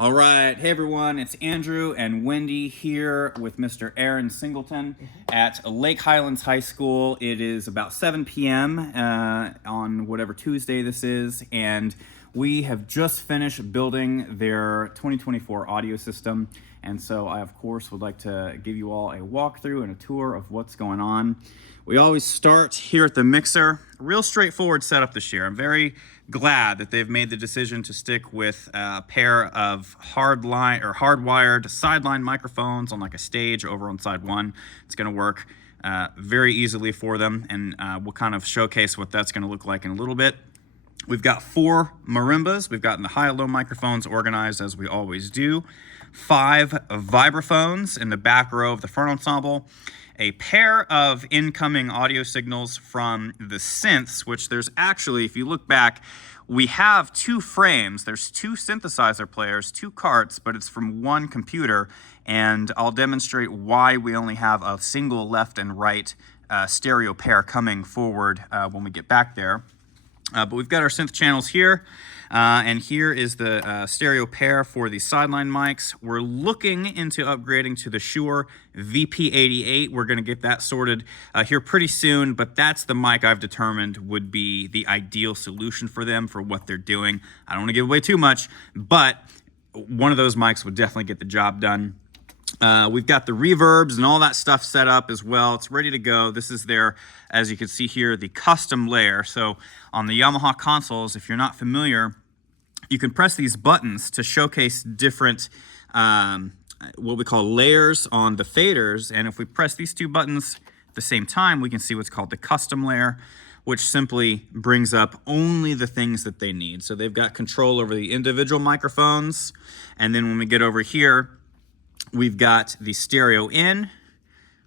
All right, hey everyone, it's Andrew and Wendy here with Mr. Aaron Singleton at Lake Highlands High School. It is about 7 p.m. On whatever Tuesday this is, and we have just finished building their 2024 audio system. And so I, of course, would like to give you all a walkthrough and a tour of what's going on. We always start here at the mixer. Real straightforward setup this year. I'm very glad that they've made the decision to stick with a pair of hardwired sideline microphones on like a stage over on side one. It's going to work very easily for them, and we'll kind of showcase what that's going to look like in a little bit. We've got 4 marimbas. We've gotten the high-low microphones organized as we always do. 5 vibraphones in the back row of the front ensemble. A pair of incoming audio signals from the synths, which there's actually, if you look back, we have 2 frames. There's 2 synthesizer players, 2 carts, but it's from one computer, and I'll demonstrate why we only have a single left and right stereo pair coming forward when we get back there. But we've got our synth channels here, and here is the stereo pair for the sideline mics. We're looking into upgrading to the Shure VP88. We're going to get that sorted here pretty soon, but that's the mic I've determined would be the ideal solution for them for what they're doing. I don't want to give away too much, but one of those mics would definitely get the job done. We've got the reverbs and all that stuff set up as well. It's ready to go. This is their, as you can see here, the custom layer. So on the Yamaha consoles, if you're not familiar, you can press these buttons to showcase different what we call layers on the faders. And if we press these 2 buttons at the same time, we can see what's called the custom layer, which simply brings up only the things that they need. So they've got control over the individual microphones. And then when we get over here, we've got the stereo in,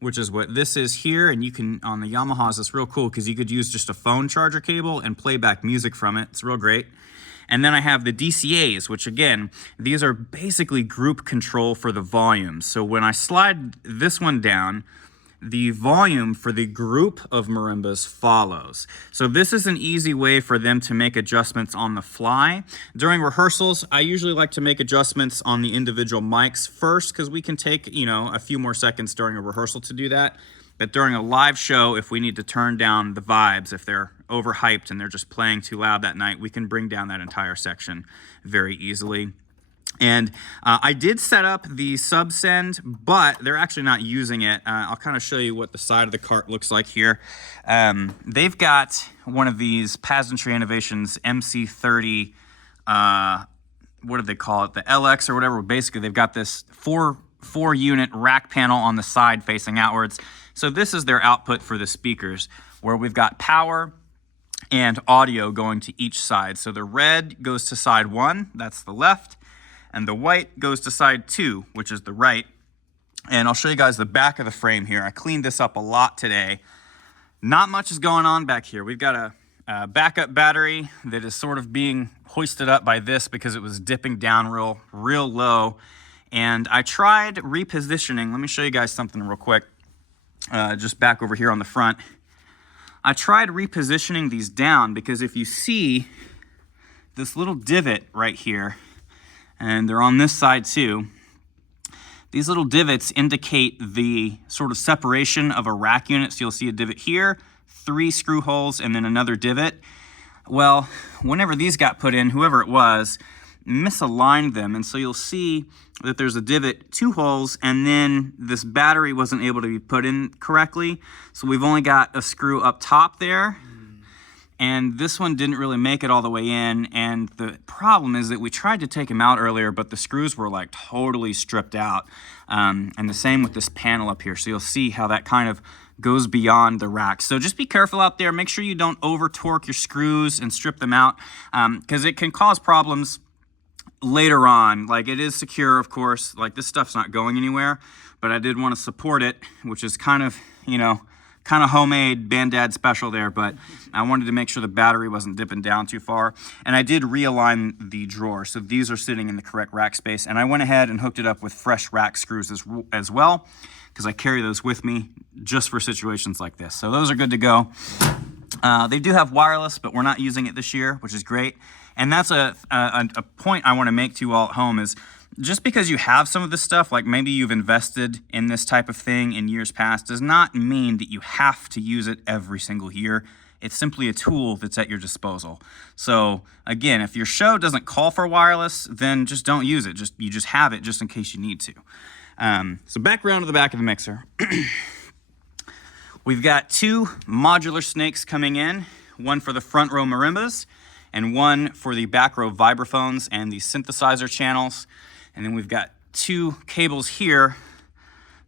which is what this is here. And you can, on the Yamahas, it's real cool because you could use just a phone charger cable and play back music from it. It's real great. And then I have the DCAs, which again, these are basically group control for the volume. So when I slide this one down, the volume for the group of marimbas follows. So this is an easy way for them to make adjustments on the fly. During rehearsals, I usually like to make adjustments on the individual mics first because we can take, a few more seconds during a rehearsal to do that. But during a live show, if we need to turn down the vibes, if they're overhyped and they're just playing too loud that night, we can bring down that entire section very easily. And I did set up the subsend, but they're actually not using it. I'll kind of show you what the side of the cart looks like here. They've got one of these Pageantry Innovations MC30, what do they call it? The LX or whatever. Basically, they've got this 4-unit rack panel on the side facing outwards. So this is their output for the speakers, where we've got power and audio going to each side. So the red goes to side 1, that's the left, and the white goes to side 2, which is the right. And I'll show you guys the back of the frame here. I cleaned this up a lot today. Not much is going on back here. We've got a backup battery that is sort of being hoisted up by this because it was dipping down real low. And I tried repositioning. Let me show you guys something real quick. Just back over here on the front. I tried repositioning these down because if you see this little divot right here, and they're on this side too, these little divots indicate the sort of separation of a rack unit. So you'll see a divot here, 3 screw holes, and then another divot. Well, whenever these got put in, whoever it was misaligned them, and so you'll see that there's a divot, 2 holes, and then this battery wasn't able to be put in correctly. So we've only got a screw up top there. And this one didn't really make it all the way in, and the problem is that we tried to take them out earlier, but the screws were like totally stripped out. And the same with this panel up here. So you'll see how that kind of goes beyond the rack. So just be careful out there. Make sure you don't over torque your screws and strip them out, because it can cause problems later on. Like, it is secure, of course, like this stuff's not going anywhere, but I did want to support it, which is kind of, kind of homemade Bandad special there, but I wanted to make sure the battery wasn't dipping down too far. And I did realign the drawer, so these are sitting in the correct rack space. And I went ahead and hooked it up with fresh rack screws as well, because I carry those with me just for situations like this. So those are good to go. They do have wireless, but we're not using it this year, which is great. And that's a point I want to make to you all at home is just because you have some of this stuff, like maybe you've invested in this type of thing in years past, does not mean that you have to use it every single year. It's simply a tool that's at your disposal. So again, if your show doesn't call for wireless, then just don't use it. You just have it just in case you need to. So back around to the back of the mixer. We've got 2 modular snakes coming in, one for the front row marimbas and one for the back row vibraphones and the synthesizer channels. And then we've got 2 cables here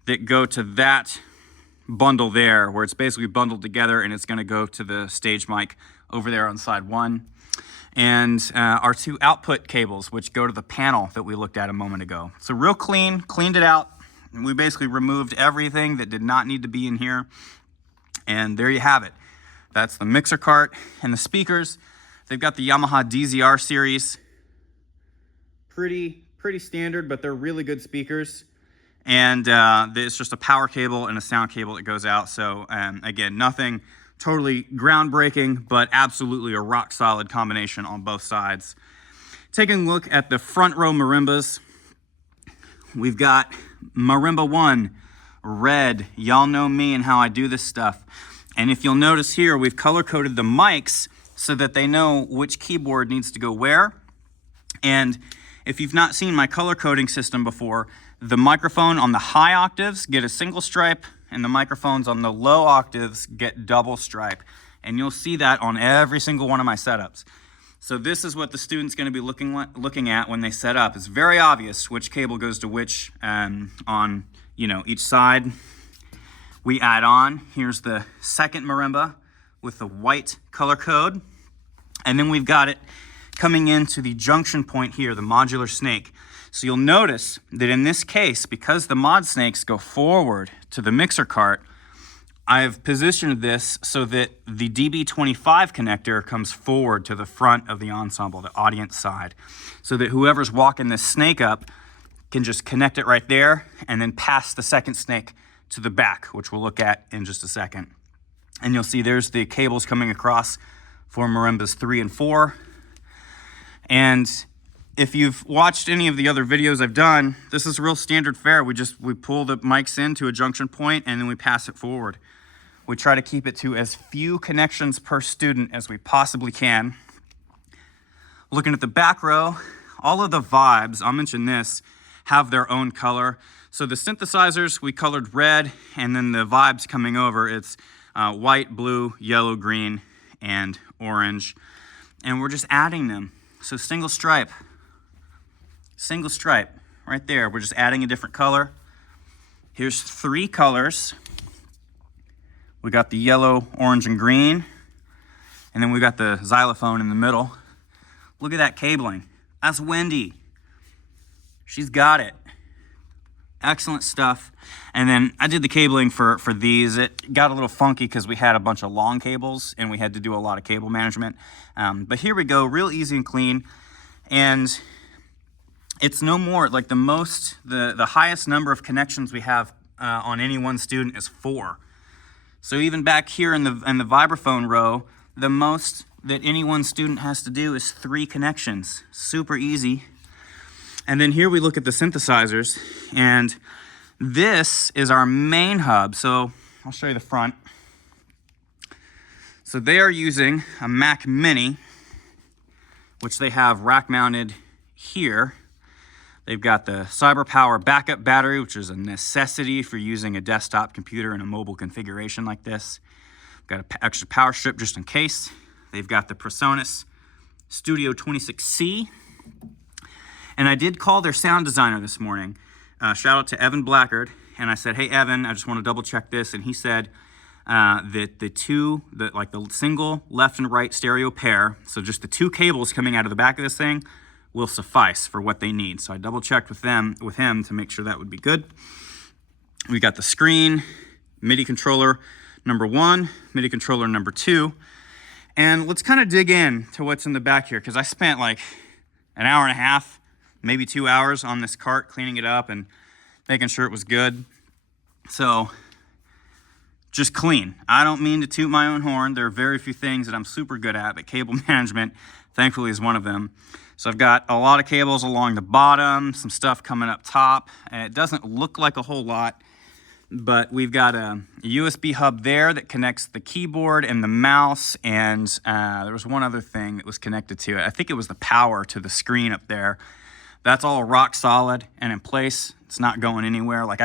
that go to that bundle there, where it's basically bundled together, and it's going to go to the stage mic over there on side 1. And our 2 output cables, which go to the panel that we looked at a moment ago. So real cleaned it out. And we basically removed everything that did not need to be in here. And there you have it. That's the mixer cart and the speakers. They've got the Yamaha DZR series. Pretty standard, but they're really good speakers. And it's just a power cable and a sound cable that goes out. So again, nothing totally groundbreaking, but absolutely a rock solid combination on both sides. Taking a look at the front row marimbas, we've got Marimba 1, red. Y'all know me and how I do this stuff. And if you'll notice here, we've color coded the mics so that they know which keyboard needs to go where. And if you've not seen my color coding system before, the microphone on the high octaves get a single stripe, and the microphones on the low octaves get double stripe. And you'll see that on every single one of my setups. So this is what the student's going to be looking at when they set up. It's very obvious which cable goes to which on each side. We add on, here's the second marimba with the white color code. And then we've got it coming into the junction point here, the modular snake. So you'll notice that in this case, because the mod snakes go forward to the mixer cart, I've positioned this so that the DB25 connector comes forward to the front of the ensemble, the audience side, so that whoever's walking this snake up can just connect it right there and then pass the second snake to the back, which we'll look at in just a second. And you'll see there's the cables coming across for marimbas 3 and 4. And if you've watched any of the other videos I've done, this is real standard fare. We pull the mics into a junction point and then we pass it forward. We try to keep it to as few connections per student as we possibly can. Looking at the back row, all of the vibes, I'll mention this, have their own color. So the synthesizers, we colored red, and then the vibes coming over, it's white, blue, yellow, green, and orange. And we're just adding them. So single stripe, right there. We're just adding a different color. Here's 3 colors. We got the yellow, orange, and green. And then we got the xylophone in the middle. Look at that cabling. That's Wendy. She's got it. Excellent stuff. And then I did the cabling for these. It got a little funky because we had a bunch of long cables and we had to do a lot of cable management. But here we go, real easy and clean. And it's no more, like the highest number of connections we have on any one student is 4. So even back here in the vibraphone row, the most that any one student has to do is 3 connections. Super easy. And then here we look at the synthesizers, and this is our main hub. So I'll show you the front. So they are using a Mac Mini, which they have rack mounted here. They've got the CyberPower backup battery, which is a necessity for using a desktop computer in a mobile configuration like this. Got an extra power strip just in case. They've got the PreSonus Studio 26C. And I did call their sound designer this morning. Shout out to Evan Blackard. And I said, hey, Evan, I just want to double check this. And he said that the single left and right stereo pair, so just the 2 cables coming out of the back of this thing, will suffice for what they need. So I double checked with him to make sure that would be good. We got the screen, MIDI controller number 1, MIDI controller number 2. And let's kind of dig in to what's in the back here, because I spent like an hour and a half, maybe 2 hours on this cart, cleaning it up and making sure it was good. So just clean. I don't mean to toot my own horn. There are very few things that I'm super good at, but cable management, thankfully, is one of them. So I've got a lot of cables along the bottom, some stuff coming up top, and it doesn't look like a whole lot, but we've got a USB hub there that connects the keyboard and the mouse, and there was one other thing that was connected to it. I think it was the power to the screen up there. That's all rock solid and in place. It's not going anywhere. Like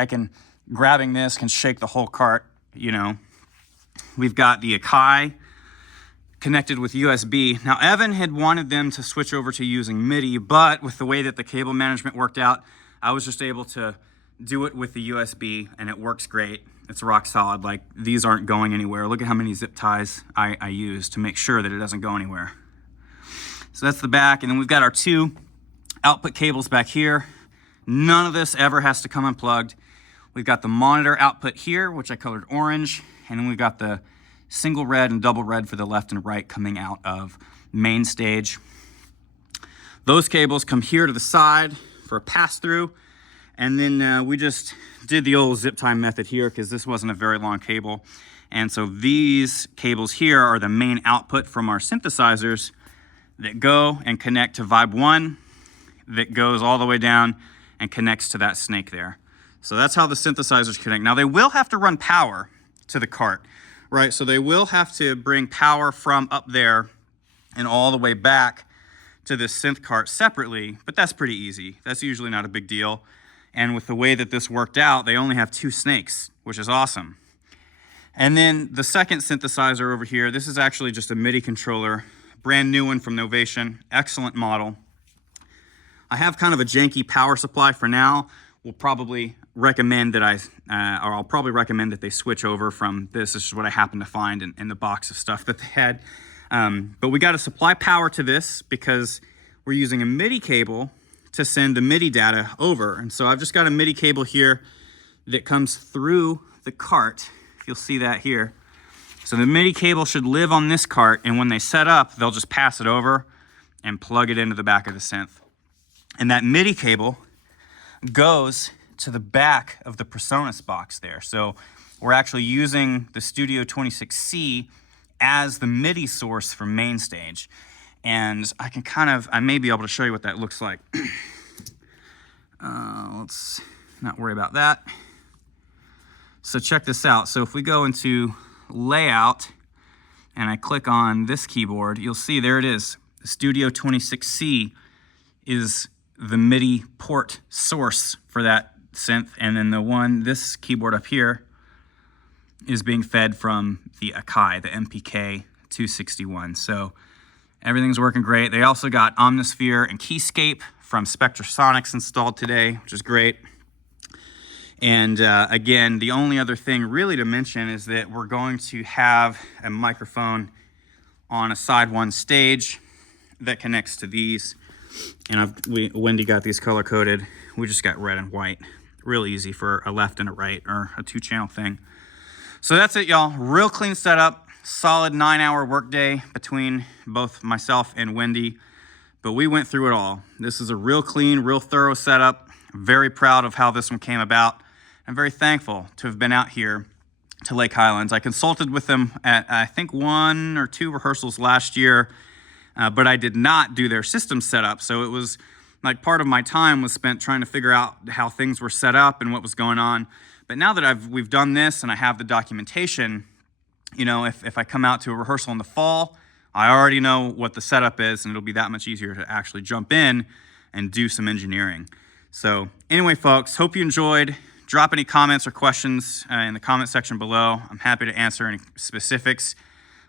grabbing this can shake the whole cart, you know. We've got the Akai connected with USB. Now, Evan had wanted them to switch over to using MIDI, but with the way that the cable management worked out, I was just able to do it with the USB, and it works great. It's rock solid. Like, these aren't going anywhere. Look at how many zip ties I use to make sure that it doesn't go anywhere. So that's the back, and then we've got our 2 output cables back here. None of this ever has to come unplugged. We've got the monitor output here, which I colored orange, and then we've got the single red and double red for the left and right coming out of main stage. Those cables come here to the side for a pass-through, and then we just did the old zip tie method here because this wasn't a very long cable. And so these cables here are the main output from our synthesizers that go and connect to Vibe 1, that goes all the way down and connects to that snake there. So that's how the synthesizers connect. Now they will have to run power to the cart, right? So they will have to bring power from up there and all the way back to this synth cart separately, but that's pretty easy. That's usually not a big deal. And with the way that this worked out, they only have 2 snakes, which is awesome. And then the second synthesizer over here, this is actually just a MIDI controller, brand new one from Novation, excellent model. I have kind of a janky power supply for now. We'll probably recommend that I'll probably recommend that they switch over from this. This is what I happened to find in the box of stuff that they had. But we got to supply power to this because we're using a MIDI cable to send the MIDI data over. And so I've just got a MIDI cable here that comes through the cart. You'll see that here. So the MIDI cable should live on this cart, and when they set up, they'll just pass it over and plug it into the back of the synth. And that MIDI cable goes to the back of the PreSonus box there. So we're actually using the Studio 26C as the MIDI source for main stage. And I may be able to show you what that looks like. Let's not worry about that. So check this out. So if we go into layout and I click on this keyboard, you'll see there it is. The Studio 26C is the MIDI port source for that synth, and then this keyboard up here is being fed from the Akai, the MPK 261. So everything's working great. They also got Omnisphere and Keyscape from Spectrasonics installed today, which is great. And again, the only other thing really to mention is that we're going to have a microphone on a side 1 stage that connects to these. And Wendy got these color coded. We just got red and white. Real easy for a left and a right, or a 2-channel thing. So that's it, y'all. Real clean setup. Solid 9-hour workday between both myself and Wendy. But we went through it all. This is a real clean, real thorough setup. I'm very proud of how this one came about. I'm very thankful to have been out here to Lake Highlands. I consulted with them at, I think, 1 or 2 rehearsals last year. But I did not do their system setup. So it was like part of my time was spent trying to figure out how things were set up and what was going on. But now that we've done this and I have the documentation, you know, if I come out to a rehearsal in the fall, I already know what the setup is, and it'll be that much easier to actually jump in and do some engineering. So anyway, folks, hope you enjoyed. Drop any comments or questions in the comment section below. I'm happy to answer any specifics.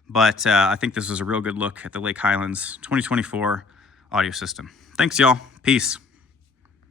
But I think this was a real good look at the Lake Highlands 2024 audio system. Thanks, y'all. Peace.